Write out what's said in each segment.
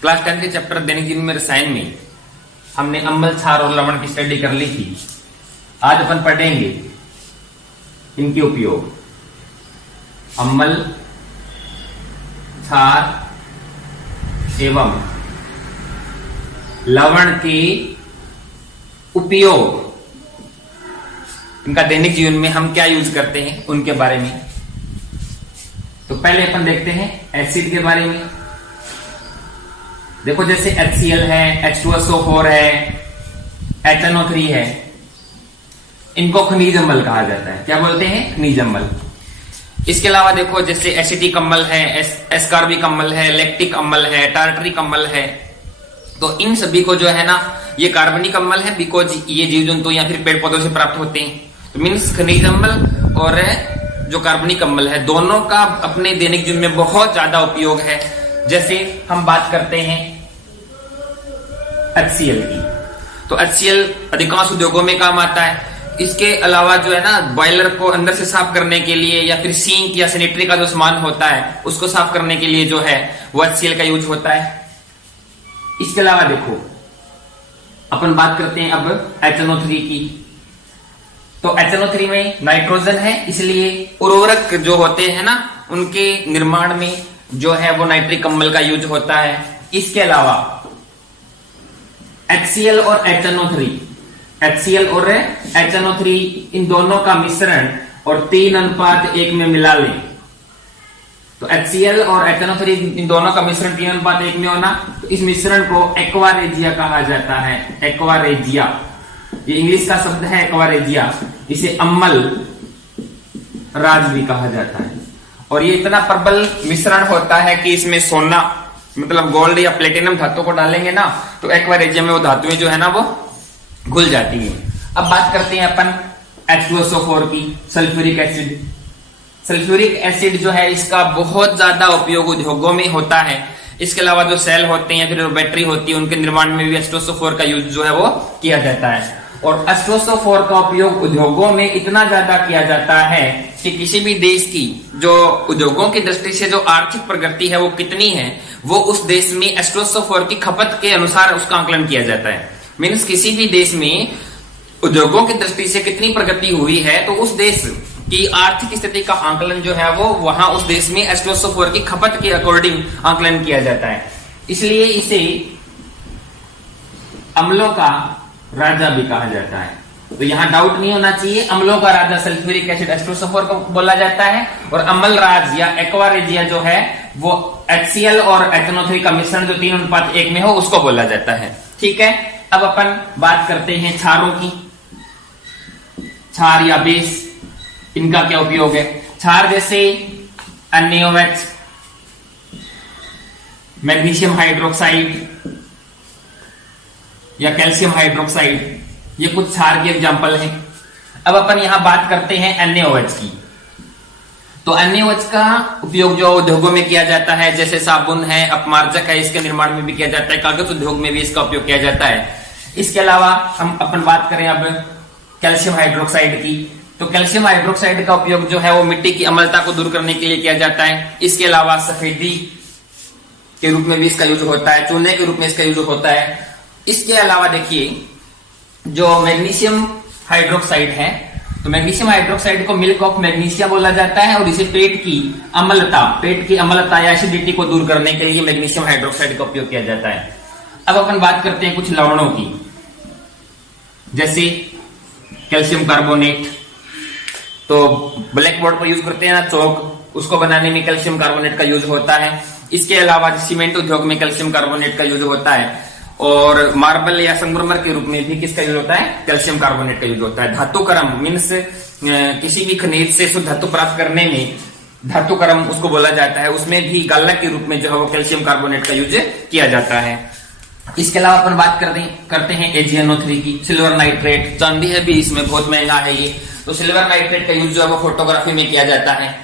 Class 10 के chapter दैनिक जीवन में रसायन में हमने अम्ल, क्षार और लवण की स्टडी कर ली थी। आज अपन पढ़ेंगे इनके उपयोग। अम्ल, क्षार एवं लवण के उपयोग, इनका दैनिक जीवन में हम क्या यूज करते हैं उनके बारे में। तो पहले अपन देखते हैं एसिड के बारे में। देखो जैसे HCl है, H2SO4 है, HNO3 है, इनको खनिज अम्ल कहा जाता है। क्या बोलते हैं? खनिज अम्ल। इसके अलावा देखो जैसे एसिटिक अम्ल है, एस्कॉर्बिक अम्ल है, लैक्टिक अम्ल है, टार्टरिक अम्ल है। तो इन सभी को जो है ना, ये कार्बनिक अम्ल है बिकॉज ये जीव जंतु या फिर पेड़ पौधों से प्राप्त होते हैं। तो मीन्स खनिज अम्ल और जो कार्बनिक अम्ल है, दोनों का अपने दैनिक जीवन में बहुत ज्यादा उपयोग है। जैसे हम बात करते हैं HCl की, तो HCl अधिकांश उद्योगों में काम आता है। इसके अलावा जो है ना, बॉयलर को अंदर से साफ करने के लिए या फिर सिंक या सैनिटरी का जो सामान होता है उसको साफ करने के लिए जो है वो HCl का यूज होता है। इसके अलावा देखो अपन बात करते हैं अब HNO3 की। तो HNO3 में नाइट्रोजन है, इसलिए उर्वरक जो होते हैं ना उनके निर्माण में जो है वो नाइट्रिक अम्ल का यूज होता है। इसके अलावा HCl और HNO3 इन दोनों का मिश्रण और 3:1 में मिला लें। तो HCl और HNO3 इन दोनों का मिश्रण 3:1 में होना, तो इस मिश्रण को एक्वारेजिया कहा जाता है। एक्वारेजिया, ये इंग्लिश का शब्द है एक्वारेजिया। इसे अम्ल राज भी कहा जाता है। और ये इतना प्रबल मिश्रण होता है कि इसमें सोना मतलब गोल्ड या प्लेटिनम धातु को डालेंगे ना, तो एक्वारेजिया में वो धातुएं जो है ना वो घुल जाती है। अब बात करते हैं अपन H2SO4 की, सल्फ्यूरिक एसिड। सल्फ्यूरिक एसिड जो है इसका बहुत ज्यादा उपयोग उद्योगों में होता है। इसके अलावा जो सेल होते हैं या फिर बैटरी होती है उनके निर्माण में भी H2SO4 का यूज जो है वो किया जाता है। और H2SO4 का उपयोग उद्योगों में इतना ज्यादा किया जाता है कि किसी भी देश की जो उद्योगों की दृष्टि से जो आर्थिक प्रगति है वो कितनी है, वो उस देश में H2SO4 की खपत के अनुसार उसका आकलन किया जाता है। मीन्स किसी भी देश में उद्योगों की दृष्टि से कितनी प्रगति हुई है तो उस देश की आर्थिक स्थिति का आकलन जो है वो वहां उस देश में H2SO4 की खपत के अकॉर्डिंग आकलन किया जाता है। इसलिए इसे अम्लों का राजा भी कहा जाता है। तो यहां डाउट नहीं होना चाहिए, अम्लों का राजा सल्फ्यूरिक एसिड H2SO4 को बोला जाता है, और अम्ल राज या एक्वारेजिया जो है वो HCl और HNO3 का मिश्रण जो 3:1 में हो उसको बोला जाता है। ठीक है, अब अपन बात करते हैं क्षारों की। क्षार या बेस, इनका क्या उपयोग है। क्षार जैसे NaOH, मैग्नीशियम हाइड्रोक्साइड या कैल्शियम हाइड्रोक्साइड, ये कुछ क्षार के एग्जाम्पल हैं। अब अपन यहां बात करते हैं NaOH की। तो NaOH का उपयोग जो उद्योगों में किया जाता है, जैसे साबुन है, अपमार्जक है, इसके निर्माण में भी किया जाता है, कागज उद्योग में भी इसका उपयोग किया जाता है। इसके अलावा हम अपन बात करें अब कैल्शियम हाइड्रोक्साइड की। तो कैल्शियम हाइड्रोक्साइड का उपयोग जो है वो मिट्टी की अम्लता को दूर करने के लिए किया जाता है। इसके अलावा सफेदी के रूप में भी इसका यूज होता है, चूने के रूप में इसका यूज होता है। इसके अलावा देखिए जो मैग्नीशियम हाइड्रोक्साइड है, तो मैग्नीशियम हाइड्रोक्साइड को मिल्क ऑफ मैग्नीशिया बोला जाता है, और इसे पेट की अम्लता या एसिडिटी को दूर करने के लिए मैग्नीशियम हाइड्रोक्साइड का उपयोग किया जाता है। अब अपन बात करते हैं कुछ लवणों की, जैसे कैल्शियम कार्बोनेट। तो ब्लैक बोर्ड पर यूज करते हैं ना चौक, उसको बनाने में कैल्शियम कार्बोनेट का यूज होता है। इसके अलावा सीमेंट उद्योग में कैल्शियम कार्बोनेट का यूज होता है, और मार्बल या संगमरमर के रूप में भी किसका यूज होता है? कैल्शियम कार्बोनेट का यूज होता है। धातुकर्म मीन्स किसी भी खनिज से शुद्ध धातु प्राप्त करने में धातुकर्म उसको बोला जाता है, उसमें भी गालक के रूप में जो है वो कैल्शियम कार्बोनेट का यूज किया जाता है। इसके अलावा अपन बात करते हैं AgNO3 की। सिल्वर नाइट्रेट, चांदी है भी इसमें, बहुत महंगा है ये। तो सिल्वर नाइट्रेट का यूज जो है वो फोटोग्राफी में किया जाता है।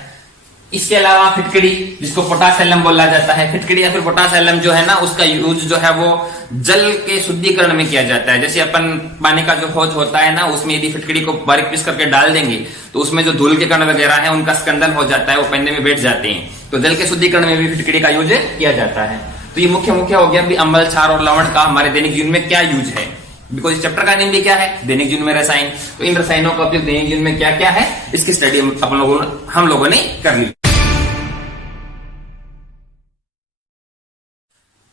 इसके अलावा फिटकड़ी, जिसको पोटाश एलम बोला जाता है, फिटकड़ी या फिर पोटाश एलम जो है ना उसका यूज जो है वो जल के शुद्धिकरण में किया जाता है। जैसे अपन पानी का जो हौज होता है ना, उसमें यदि फिटकड़ी को बारीक पीस करके डाल देंगे तो उसमें जो धूल के कण वगैरह है उनका स्कंदन हो जाता है, वो पहनने में बैठ जाते हैं। तो जल के शुद्धिकरण में भी फिटकड़ी का यूज किया जाता है। तो ये मुख्य हो गया भी अम्ल, क्षार और लवण का हमारे दैनिक जीवन में क्या यूज है। बिकॉज इस चैप्टर का नेम भी क्या है, दैनिक जीवन में रसायन। तो इन रसायनों का उपयोग दैनिक जीवन में क्या क्या है, इसकी स्टडी हम लोगों ने कर ली।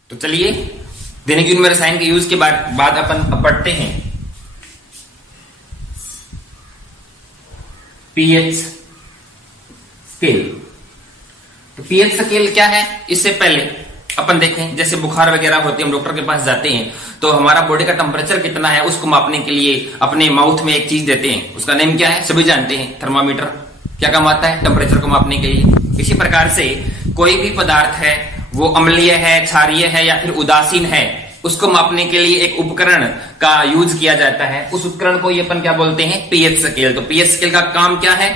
तो चलिए दैनिक जीवन में रसायन के यूज के बाद अपन पढ़ते हैं पीएच स्केल। तो पीएच स्केल क्या है, इससे पहले अपन देखें, जैसे बुखार वगैरह होती है, हम डॉक्टर के पास जाते हैं तो हमारा बॉडी का टेम्परेचर कितना है उसको मापने के लिए अपने माउथ में एक चीज देते हैं, उसका नेम क्या है, सभी जानते हैं, थर्मामीटर। क्या काम आता है, टेम्परेचर को मापने के लिए। इसी प्रकार से कोई भी पदार्थ है वो अम्लीय है, क्षारीय है या फिर उदासीन है, उसको मापने के लिए एक उपकरण का यूज किया जाता है। उस उपकरण को ये अपन क्या बोलते हैं, पीएच स्केल। तो पीएच स्केल का काम क्या है,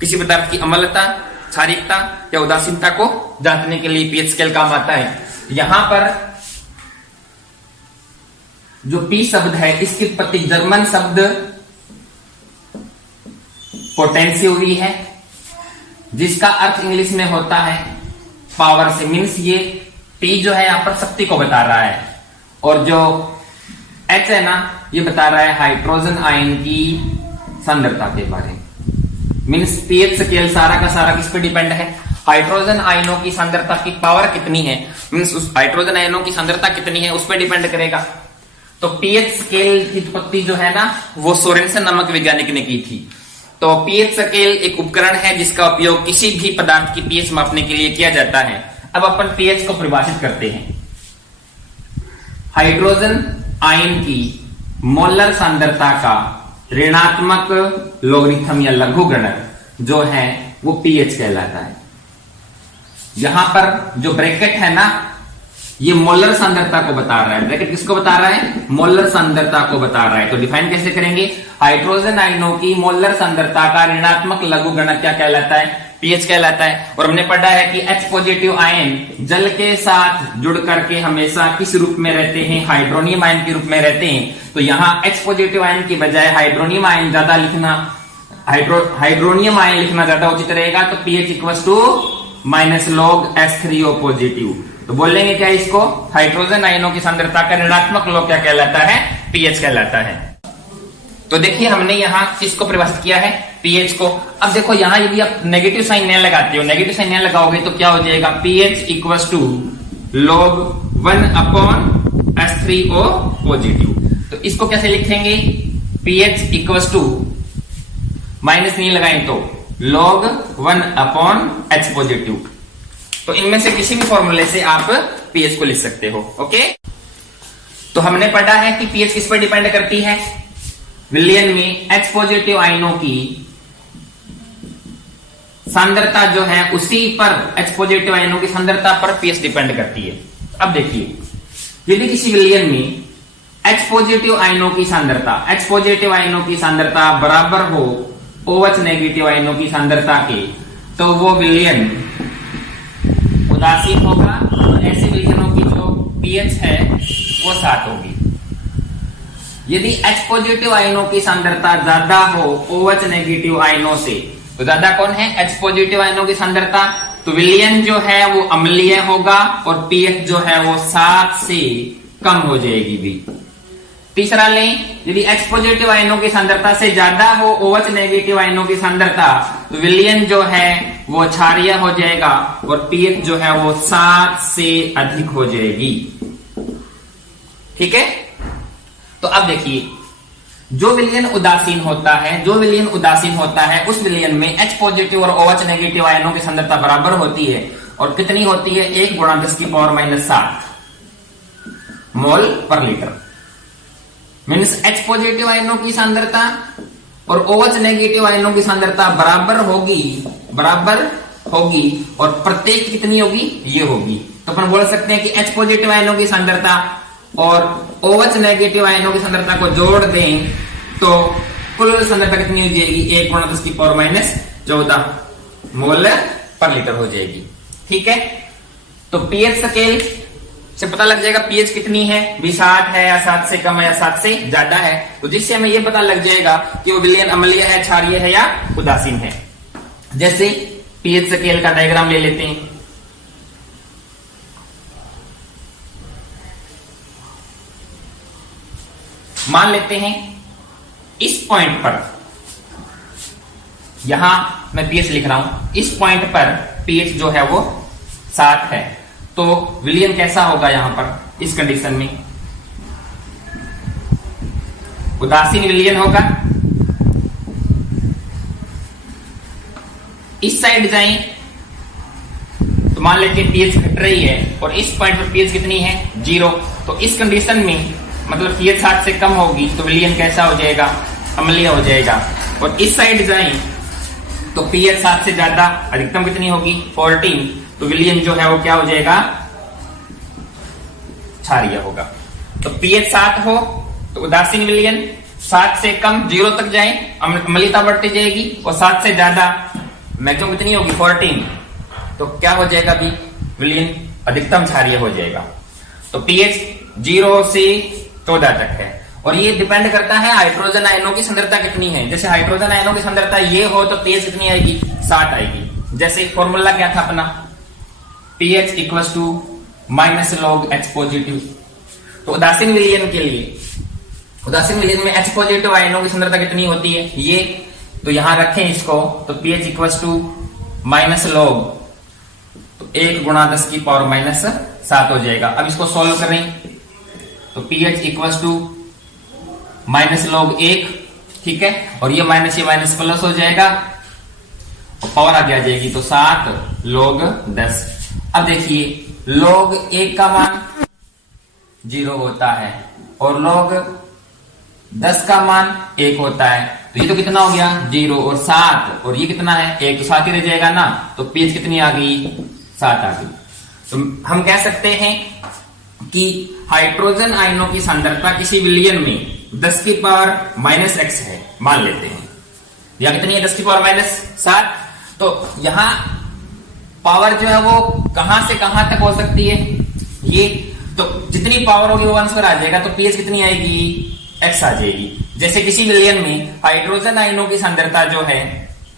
किसी पदार्थ की अम्लता, क्षारीयता या उदासीनता को जांचने के लिए पीएच स्केल काम आता है। यहां पर जो पी शब्द है इसकी उत्पत्ति जर्मन शब्द पोटेंशियोवी है, जिसका अर्थ इंग्लिश में होता है पावर से। मीन्स ये पी जो है यहां पर शक्ति को बता रहा है, और जो एच है ना ये बता रहा है हाइड्रोजन आयन की सांद्रता के बारे में। मीन्स पीएच स्केल सारा का सारा किस पे डिपेंड है, हाइड्रोजन आयनों की सांद्रता की पावर कितनी है, मीन्स उस हाइड्रोजन आयनों की सांद्रता कितनी है उस पर डिपेंड करेगा। तो पीएच स्केल की उत्पत्ति जो है ना वो सोरेनसन नामक वैज्ञानिक ने की थी। तो पीएच स्केल एक उपकरण है जिसका उपयोग किसी भी पदार्थ की पीएच मापने के लिए किया जाता है। अब अपन पीएच को परिभाषित करते हैं। हाइड्रोजन आयन की मोलर सांद्रता का ऋणात्मक लोगरिथम या लघुगणक जो है वो पीएच कहलाता है। यहां पर जो ब्रैकेट है ना ये मोलर सांद्रता को बता रहा है। ब्रैकेट किसको बता रहा है, मोलर सांद्रता को बता रहा है। तो डिफाइन कैसे करेंगे, हाइड्रोजन आयनों की मोलर सांद्रता का ऋणात्मक लघुगणक क्या कहलाता है, पीएच कहलाता है। और हमने पढ़ा है कि H पॉजिटिव आयन जल के साथ जुड़ करके हमेशा किस रूप में रहते हैं, हाइड्रोनियम आयन के रूप में रहते हैं। तो यहाँ H पॉजिटिव आयन की बजाय हाइड्रोनियम आयन ज्यादा लिखना, हाइड्रोनियम आयन लिखना ज्यादा उचित रहेगा। तो pH equals to minus log H3O positive. तो बोलेंगे क्या इसको, हाइड्रोजन आयनों की सांद्रता का ऋणात्मक लॉग क्या कहलाता है, पीएच कहलाता है। तो देखिए हमने यहाँ किसको परिभाषित किया है, पीएच को। अब देखो यहाँ यदि आप नेगेटिव साइन नहीं लगाते हो, नेगेटिव साइन नहीं लगाओगे तो क्या हो जाएगा, pH equals to log 1/H3O positive. तो इसको कैसे लिखेंगे, पीएच इक्वल्स टू माइनस नहीं लगाएं तो log 1/H पॉजिटिव। तो इनमें से किसी भी फॉर्मूले से आप पीएच को लिख सकते हो। ओके, तो हमने पढ़ा है कि पीएच किस पर डिपेंड करती है, विलयन में H पॉजिटिव आयनों की सांद्रता जो है उसी पर, H पॉजिटिव आयनों की सांद्रता पर पीएच डिपेंड करती है। अब देखिए यदि किसी विलयन में H पॉजिटिव आयनों की सांद्रता, H पॉजिटिव आयनों की सांद्रता बराबर हो OH नेगेटिव आयनों की सांद्रता के, तो वो विलयन उदासीन होगा और ऐसे विलयनों की जो पीएच है वो 7 होगी। यदि H पॉजिटिव आयनों की सांद्रता ज्यादा हो OH नेगेटिव आयनों से, तो ज्यादा कौन है, H पॉजिटिव आयनों की सांद्रता, तो विलयन जो है वो अम्लीय होगा और पीएच जो है वो 7 से कम हो जाएगी भी। तीसरा लें, यदि H पॉजिटिव आयनों की सांद्रता से ज्यादा हो OH नेगेटिव आयनों की सांद्रता, तो विलयन जो है वो क्षारीय हो जाएगा और पीएच जो है वो 7 से अधिक हो जाएगी। ठीक है, तो अब देखिए जो विलयन उदासीन होता है, जो विलयन उदासीन होता है उस विलयन में H पॉजिटिव और OH नेगेटिव आयनों की सांद्रता बराबर होती है। और कितनी होती है, 1 × 10⁻⁷ मोल पर लीटर। मीन्स H पॉजिटिव आयनों की सांद्रता और OH नेगेटिव आयनों की सांद्रता बराबर होगी और प्रत्येक कितनी होगी, ये होगी। तो अपन बोल सकते हैं कि H पॉजिटिव आयनों की सांद्रता और OH नेगेटिव आयनों की सांद्रता को जोड़ दें तो कुल सांद्रता कितनी हो जाएगी, 1 × 10⁻14 मोल पर लीटर हो जाएगी। ठीक है, तो पीएच स्केल से पता लग जाएगा पीएच कितनी है, भी 7 है या 7 से कम है या 7 से ज्यादा है। तो जिससे हमें यह पता लग जाएगा कि वो विलयन अम्लीय है, क्षारीय है या उदासीन है। जैसे पीएच स्केल का डायग्राम ले लेते हैं। मान लेते हैं इस पॉइंट पर, यहां मैं पीएच लिख रहा हूं, इस पॉइंट पर पीएच जो है वो 7 है, तो विलयन कैसा होगा यहां पर इस कंडीशन में? उदासीन विलयन होगा। इस साइड जाएं तो मान लेते हैं पीएच घट रही है और इस पॉइंट पर पीएच कितनी है? 0। तो इस कंडीशन में मतलब पीएच 7 से कम होगी तो विलयन कैसा हो जाएगा? अम्लीय हो जाएगा। और इस साइड जाएं तो पीएच 7 से ज्यादा, अधिकतम कितनी होगी? 14, तो विलयन जो है वो क्या हो जाएगा? क्षारीय होगा। तो पीएच 7 हो तो उदासीन विलयन, 7 से कम 0 तक जाए अम्लीयता बढ़ती जाएगी, और 7 से ज्यादा मैक्सिमम कितनी होगी? 14, तो क्या हो जाएगा? भी विलयन अधिकतम क्षारीय हो जाएगा। तो पीएच 0 से 14 तक है, और ये डिपेंड करता है हाइड्रोजन आयनों की सांद्रता कितनी है। जैसे हाइड्रोजन आयनों की सांद्रता ये हो तो पीएच कितनी आएगी? 7 आएगी। जैसे फॉर्मूला क्या था अपना? pH equals to minus log H positive. तो उदासीन विलयन के लिए, उदासीन विलयन में H पॉजिटिव आयनों की सांद्रता कितनी होती है? ये, तो यहां रखें इसको, तो pH equals to minus log, तो 1 गुणा 10 की पावर माइनस 7 हो जाएगा। अब इसको सॉल्व करें तो pH equals to minus log 1, ठीक है, और ये माइनस प्लस हो जाएगा और पावर आगे आ जाएगी, तो 7 log 10। अब देखिए log 1 का मान 0 होता है और log 10 का मान 1 होता है, तो ये तो कितना हो गया? 0 और 7, और ये कितना है? 1, तो 7 ही रह जाएगा ना, तो pH कितनी आ गई? 7 आ गई। तो हम कह सकते हैं कि हाइड्रोजन आयनों की सांद्रता किसी विलयन में 10 की पावर माइनस x है, मान लेते हैं। यहां कितनी है? 10 की पावर माइनस 7। तो यहां पावर जो है वो कहां से कहां तक हो सकती है? ये तो जितनी पावर होगी वो आंसर आ जाएगा, तो पीएच कितनी आएगी? x आ जाएगी। जैसे किसी विलयन में हाइड्रोजन आयनों की सांद्रता जो है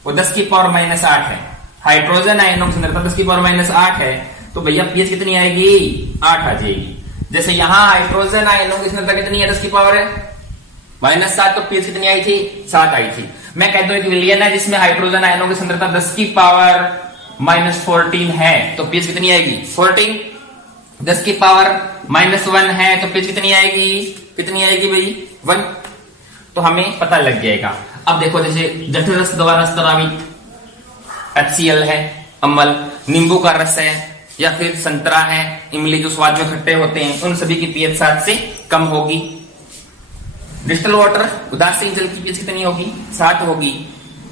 वो 10 की पावर माइनस 8 है, हाइड्रोजन आयनों की सांद्रता 10 की पावर माइनस 8 है, तो भैया पीएच कितनी आएगी? 8 आ जाएगी। जैसे यहां हाइड्रोजन आयनों की सांद्रता कितनी है? 10 की पावर है माइनस 7, तो पीएच कितनी आई थी? 7 आई थी। मैं कहता हूं एक विलयन है जिसमें हाइड्रोजन आयनों की सांद्रता 10 की पावर माइनस 14 है, तो पीएच कितनी आएगी? 14। 10 की पावर माइनस 1 है, तो पीएच कितनी आएगी? कितनी आएगी भाई? 1। तो हमें पता लग जाएगा। अब देखो, जैसे जठर रस द्वारा स्रावित HCl है, अम्ल, नींबू का रस है, या फिर संतरा है, इमली जो स्वाद में खट्टे होते हैं, उन सभी की पीएच 7 से कम होगी। डिस्टिल वाटर, उदासीन जल की पीएच कितनी होगी? 7 होगी।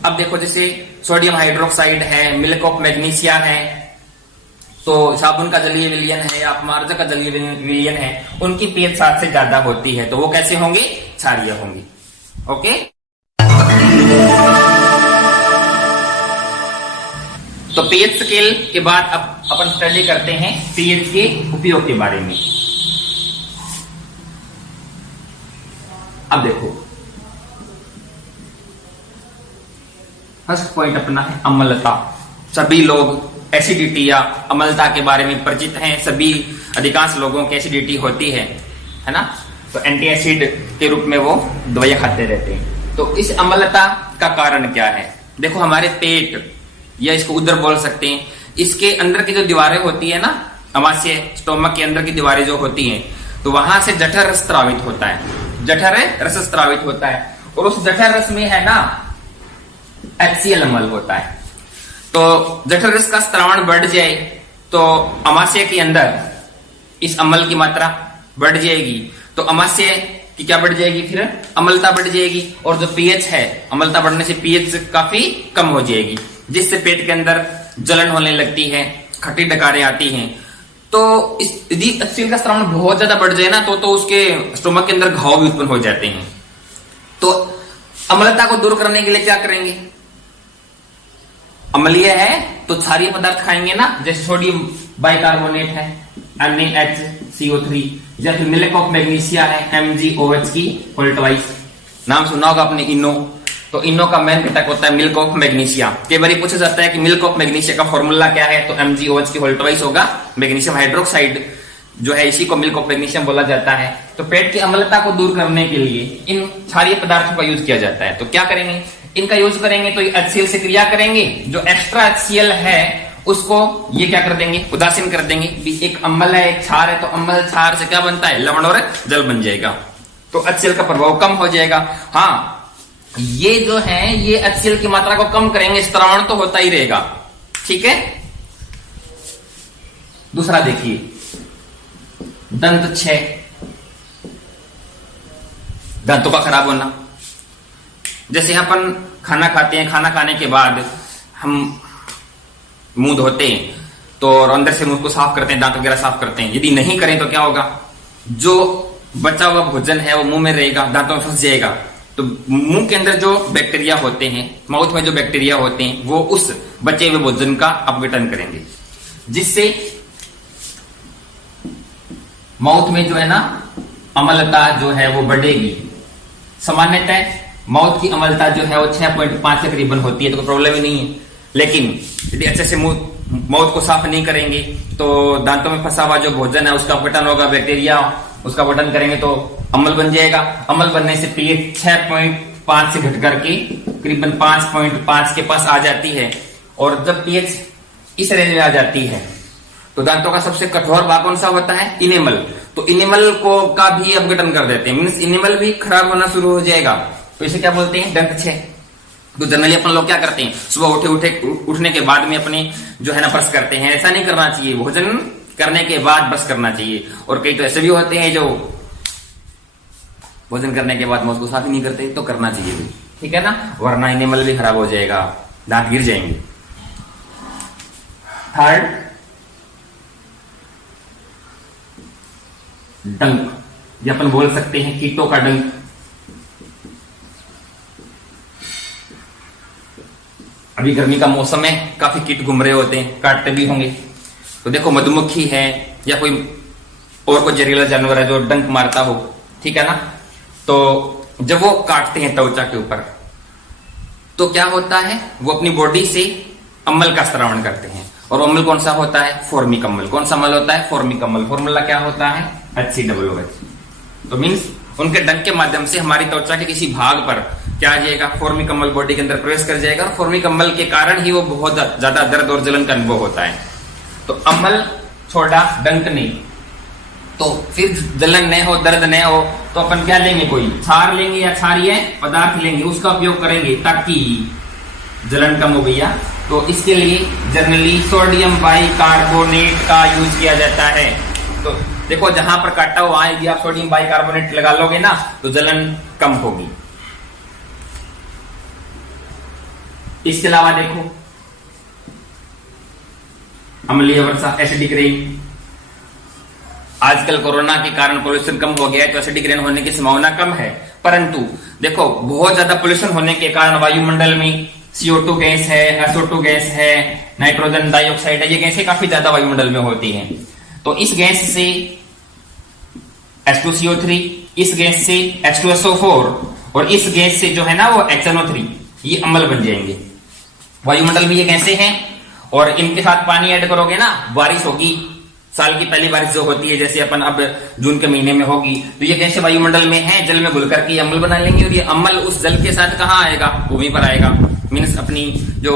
अब देखो, जैसे सोडियम हाइड्रोक्साइड है, मिल्क ऑफ मैग्नीशिया है, तो साबुन का जलीय विलयन है या अपमार्जक का जलीय विलयन है, उनकी पीएच 7 से ज्यादा होती है, तो वो कैसे होंगे? क्षारीय होंगे। ओके, तो पीएच स्केल के बाद अब अपन स्टडी करते हैं पीएच के उपयोग के बारे में। अब देखो, फर्स्ट पॉइंट अपना है अम्लता। सभी लोग एसिडिटी या अम्लता के बारे में परिचित हैं, सभी अधिकांश लोगों की एसिडिटी होती है ना, तो एंटी एसिड के रूप में वो दवाइयां खाते रहते हैं। तो इस अम्लता का कारण क्या है? देखो, हमारे पेट या इसको उदर बोल सकते हैं, इसके अंदर की जो दीवारें होती है ना, अमाशय स्टोमक के अंदर की दीवारें जो होती हैं, तो वहां से जठर रस स्रावित होता है, जठर रस स्रावित होता है, और उस जठर रस में है ना HCl अम्ल होता है। तो जठर रस का स्रावण बढ़ जाए तो अमाशय के अंदर इस अम्ल की मात्रा बढ़ जाएगी, तो अमाशय की क्या बढ़ जाएगी? फिर अम्लता बढ़ जाएगी, और जो पीएच है, अम्लता बढ़ने से पीएच काफी कम हो जाएगी, जिससे पेट के अंदर जलन होने लगती है, खट्टी डकारें आती हैं। तो यदि HCl का स्रावण बहुत ज्यादा बढ़ जाए ना, तो उसके स्टोमक के अंदर घाव भी उत्पन्न हो जाते हैं। तो अम्लता को दूर करने के लिए क्या करेंगे? अम्लीय है तो क्षारीय पदार्थ खाएंगे ना, जैसे सोडियम बाइकार्बोनेट है NaHCO3, या फिर मिल्क ऑफ मैग्नीशिया है MgOH की होल ट्वाइस। नाम सुना होगा आपने इनो, तो इनो का मेन घटक होता है मिल्क ऑफ मैग्नीशिया। कई बार पूछा जाता है कि मिल्क ऑफ मैग्नीशिया का फॉर्मूला क्या है, तो MgOH की होल ट्वाइस होगा मैग्नीशियम हाइड्रोक्साइड। जो है इसी को मिल्क ऑफ मैग्नीशियम बोला जाता है। तो पेट की अम्लता को दूर करने के लिए इन क्षारीय पदार्थों का यूज किया जाता है। तो क्या करेंगे, इनका यूज करेंगे तो HCl से क्रिया करेंगे, जो एक्स्ट्रा HCl है उसको ये क्या कर देंगे, उदासीन कर देंगे। एक अम्ल है, एक क्षार है, तो अम्ल क्षार से क्या बनता है, लवण और जल बन जाएगा, तो HCl का प्रभाव कम हो जाएगा। हाँ, ये जो है ये HCl की मात्रा को कम करेंगे, स्त्रावण तो होता ही रहेगा। ठीक है, दूसरा देखिए दंत क्षय, दांतों का खराब होना। जैसे अपन खाना खाते हैं, खाना खाने के बाद हम मुंह धोते हैं तो और अंदर से मुंह को साफ करते हैं, दांत वगैरह साफ करते हैं। यदि नहीं करें तो क्या होगा, जो बचा हुआ भोजन है वो मुंह में रहेगा, दांतों में फंस जाएगा। तो मुंह के अंदर जो बैक्टीरिया होते हैं, माउथ में जो बैक्टीरिया होते हैं, वो उस बचे हुए भोजन का अपघटन करेंगे, जिससे माउथ में जो है ना अम्लता जो है वो बढ़ेगी। सामान्यतः माउथ की अम्लता जो है वो 6.5 के करीबन होती है, तो कोई प्रॉब्लम ही नहीं है। लेकिन यदि अच्छे से माउथ को साफ नहीं करेंगे तो दांतों में फंसा हुआ जो भोजन है उसका अपघटन होगा, बैक्टीरिया उसका अपघटन करेंगे तो अम्ल बन जाएगा। अम्ल बनने से पीएच 6.5 से घट करके करीबन 5.5 के पास आ जाती है। और जब पीएच इस रेंज में आ जाती है तो दांतों का सबसे कठोर भाग कौन सा होता है, इनेमल। तो इनेमल को का भी अपघटन कर देते हैं, मीन्स इनेमल भी खराब होना शुरू हो जाएगा। तो इसे क्या बोलते हैं, दंत क्षय। तो जनरली अपन लोग क्या करते हैं, सुबह उठने के बाद में अपने जो है ना ब्रश करते हैं। ऐसा नहीं करना चाहिए, भोजन करने के बाद ब्रश करना चाहिए। और कई तो ऐसे भी होते हैं जो भोजन करने के बाद मुंह को साफ ही नहीं करते, तो करना चाहिए भी, ठीक है ना, वरना इनेमल भी खराब हो जाएगा, दांत गिर जाएंगे। थर्ड, डंक, या अपन बोल सकते हैं कीटों का डंक। अभी गर्मी का मौसम है, काफी कीट घूम रहे होते हैं, काटते भी होंगे। तो देखो मधुमक्खी है या कोई और कोई जहरीला जानवर है जो डंक मारता हो, ठीक है ना, तो जब वो काटते हैं त्वचा के ऊपर तो क्या होता है, वो अपनी बॉडी से अम्ल का स्रावण करते हैं। और अम्ल कौन सा होता है, फॉर्मिक अम्ल। कौन सा अम्ल होता है, फॉर्मिक अम्ल। फॉर्मूला क्या होता है, HCOOH। तो मीन्स उनके डंक के माध्यम से हमारी त्वचा के किसी भाग पर क्या आ जाएगा, फॉर्मिक अम्ल बॉडी के अंदर प्रवेश कर जाएगा। और फॉर्मिक अम्ल के कारण ही वो बहुत ज्यादा दर्द और जलन का अनुभव होता है। तो अम्ल छोड़ा, डंक नहीं, तो फिर जलन नहीं हो, दर्द नहीं हो, तो अपन क्या लेंगे, कोई क्षार लेंगे या क्षारीय पदार्थ लेंगे, उसका उपयोग करेंगे ताकि जलन कम हो गया। तो इसके लिए जनरली सोडियम बाइकार्बोनेट का यूज किया जाता है। तो देखो जहां पर काटा हो वहां यदि आप सोडियम बाइकार्बोनेट लगा लोगे ना तो जलन कम होगी। इसके अलावा देखो अम्लीय वर्षा, एसिडिक रेन। आजकल कोरोना के कारण पोल्यूशन कम हो गया है तो एसिडिक रेन होने की संभावना कम है। परंतु देखो बहुत ज्यादा पोल्यूशन होने के कारण वायुमंडल में CO2 गैस है, SO2 गैस है, नाइट्रोजन डाइऑक्साइड है, ये गैसें काफी ज्यादा वायुमंडल में होती हैं। तो इस गैस से H2CO3, इस गैस से H2SO4 और इस गैस से जो है ना वो HNO3, ये अम्ल बन जाएंगे। वायुमंडल में ये गैसें हैं और इनके साथ पानी ऐड करोगे ना, बारिश होगी, साल की पहली बारिश जो होती है जैसे अपन अब जून के महीने में होगी, तो ये गैसें वायुमंडल में है, जल में घुलकर के अम्ल बना लेंगे। और ये अम्ल उस जल के साथ कहाँ आएगा, भूमि पर आएगा। मीन्स अपनी जो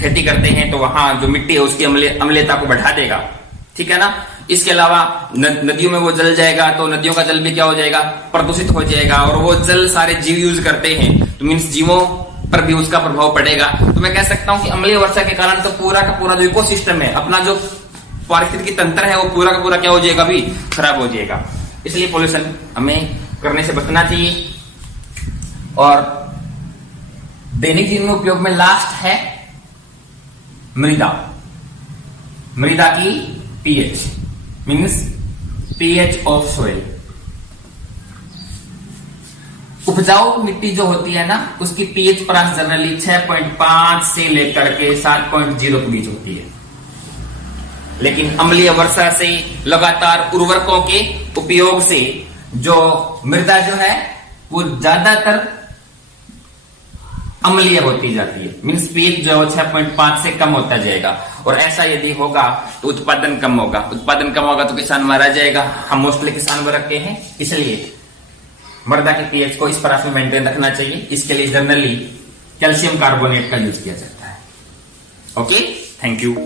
खेती करते हैं तो वहां जो मिट्टी है उसकी अम्लता को बढ़ा देगा, ठीक है ना। इसके अलावा नदियों में वो जल जाएगा तो नदियों का जल भी क्या हो जाएगा, प्रदूषित हो जाएगा। और वो जल सारे जीव यूज करते हैं तो मीन्स जीवों पर भी उसका प्रभाव पड़ेगा। तो मैं कह सकता हूं कि अम्लीय वर्षा के कारण तो पूरा का पूरा जो इकोसिस्टम है, अपना जो पारिस्थितिकी तंत्र है, वो पूरा का पूरा क्या हो जाएगा, भी खराब हो जाएगा। इसलिए पोल्यूशन हमें करने से बचना चाहिए। और दैनिक जीवन में उपयोग में लास्ट है मृदा। मृदा की pH means pH of soil. उपजाऊ मिट्टी जो होती है ना उसकी पीएच प्रांत जनरली 6.5 से लेकर के 7.0 के बीच होती है। लेकिन अम्लीय वर्षा से लगातार उर्वरकों के उपयोग से जो मृदा जो है वो ज्यादातर अम्लीय होती जाती है, मीन्स पीएच जो 6.5 से कम होता जाएगा। और ऐसा यदि होगा तो उत्पादन कम होगा, उत्पादन कम होगा तो किसान मारा जाएगा। हम मोस्टली किसान वर्ग के हैं, इसलिए मृदा के पीएच को इस प्रकार में मेंटेन रखना चाहिए। इसके लिए जनरली कैल्शियम कार्बोनेट का यूज किया जाता है। Okay, thank you.